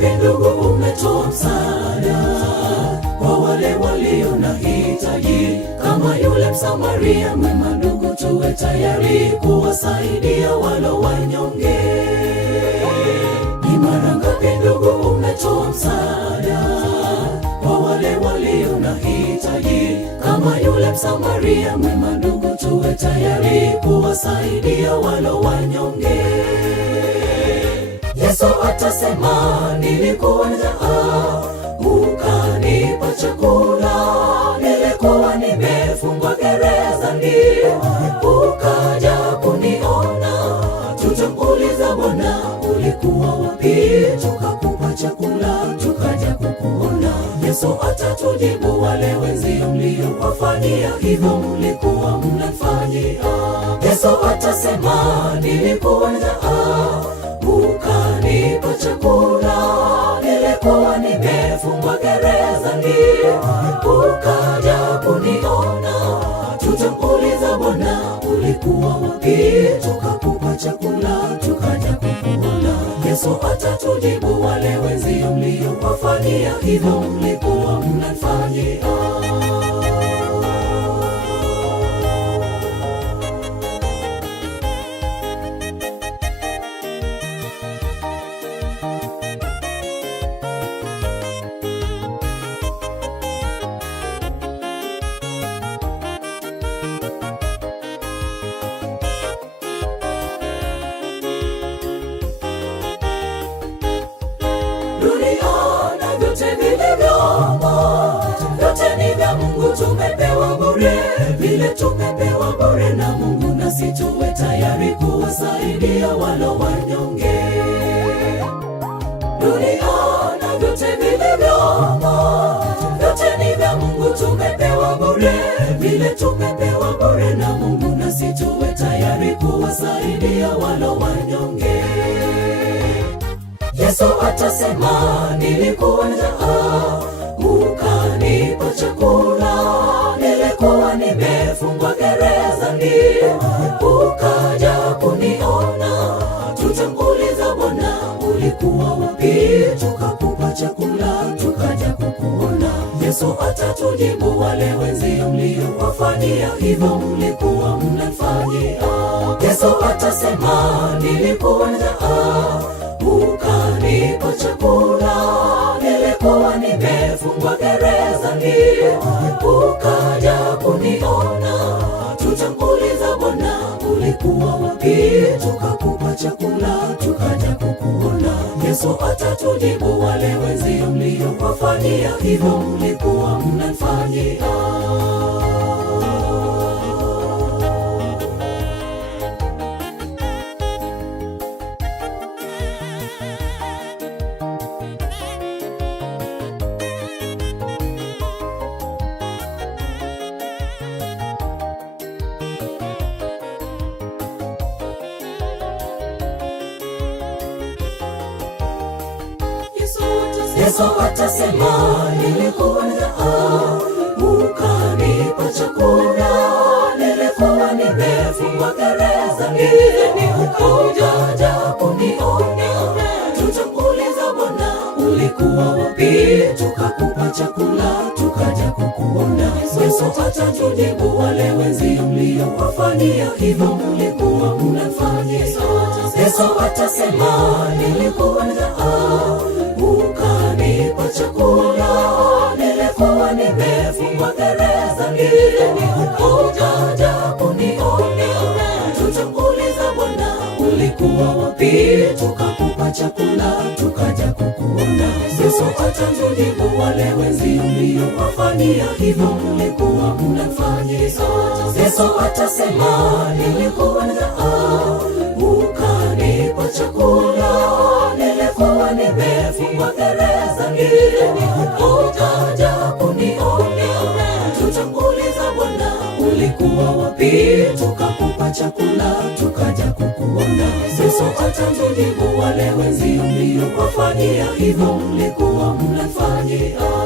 ngapi ndugu umetoa msaada kwa wale walio na hitaji? Kama yule Msamaria mwema ndugu, tuwe tayari kuwasaidia walo wanyonge. Ni mara ngapi ndugu umetoa msaada kwa wale walio na hitaji? Kama yule Msamaria mwema ndugu, tuwe tayari kuwasaidia walo wanyonge. Yesu atasema, nilikuwa njaa ukanipa chakula, nilikuwa nimefungwa gerezani ukaja kuniona. Tutakuuliza, Bwana ulikuwa wapi? Tukakupa chakula tukaja kukuona. Yesu atatujibu, wale wenzio mliowafanyia hivyo mlikuwa mnafanyia. Yesu atasema, nilikuwa njaa ukanipa chakula, nilikuwa nimefungwa gerezani ukaja kuniona. Tutakuuliza, Bwana ulikuwa wapi? Tukakupa chakula tukaja kukuona. Yesu atatujibu, wale wenzio mliowafanyia hivyo mlikuwa mnafanyia. Dunia na vyote vilivyomo, vyote ni vya Mungu, tumepewa bure. Vile tumepewa bure na Mungu, nasi tuwe tayari kuwasaidia walo wanyonge. Dunia na vyote vilivyomo, vyote ni vya Mungu, tumepewa bure. Vile tumepewa bure na Mungu, nasi tuwe tayari kuwasaidia walo wanyonge. Yesu atasema, nilikuwa njaa ukanipa chakula, nilikuwa nimefungwa gerezani ukaja kuniona. Tutakuuliza, Bwana ulikuwa wapi? Tukakupa chakula tukaja kukuona. Yesu atatujibu, wale wenzio mliowafanyia hivyo mlikuwa mnafanyia. Yesu atasema, nilikuwa njaa ukanipa chakula, nilikuwa nimefungwa gerezani ukaja kuniona. Tutakuuliza, Bwana ulikuwa wapi? Tukakupa chakula tukaja kukuona. Yesu atatujibu, wale wenzio mliowafanyia hivyo mlikuwa mnafanyia. Yesu atasema, nilikuwa njaa ukanipa chakula, nilikuwa nimefungwa gerezani ukaja kuniona. Tutakuuliza, Bwana ulikuwa wapi? Tukakupa chakula tukaja kukuona. Yesu atatujibu, wale wenzio mliowafanyia hivyo mlikuwa mnafanyia. Yesu atasema, nilikuwa njaa ukanipa chakula, nilikuwa nimefungwa gerezani ukaja kuniona. Tutakuuliza, Bwana ulikuwa wapi? Tukakupa chakula tukaja kukuona. Yesu atatujibu, wale wenzio mliowafanyia hivyo mlikuwa mnafanyia. Yesu atasema, nilikuwa njaa ukanipa chakula, nilikuwa nimefungwa gerezani ukaja kuniona. Tutakuuliza, Bwana ulikuwa wapi? Tukakupa chakula tukaja kukuona. Yesu atatujibu, wale wenzio mliowafanyia hivyo mlikuwa mnafanyia.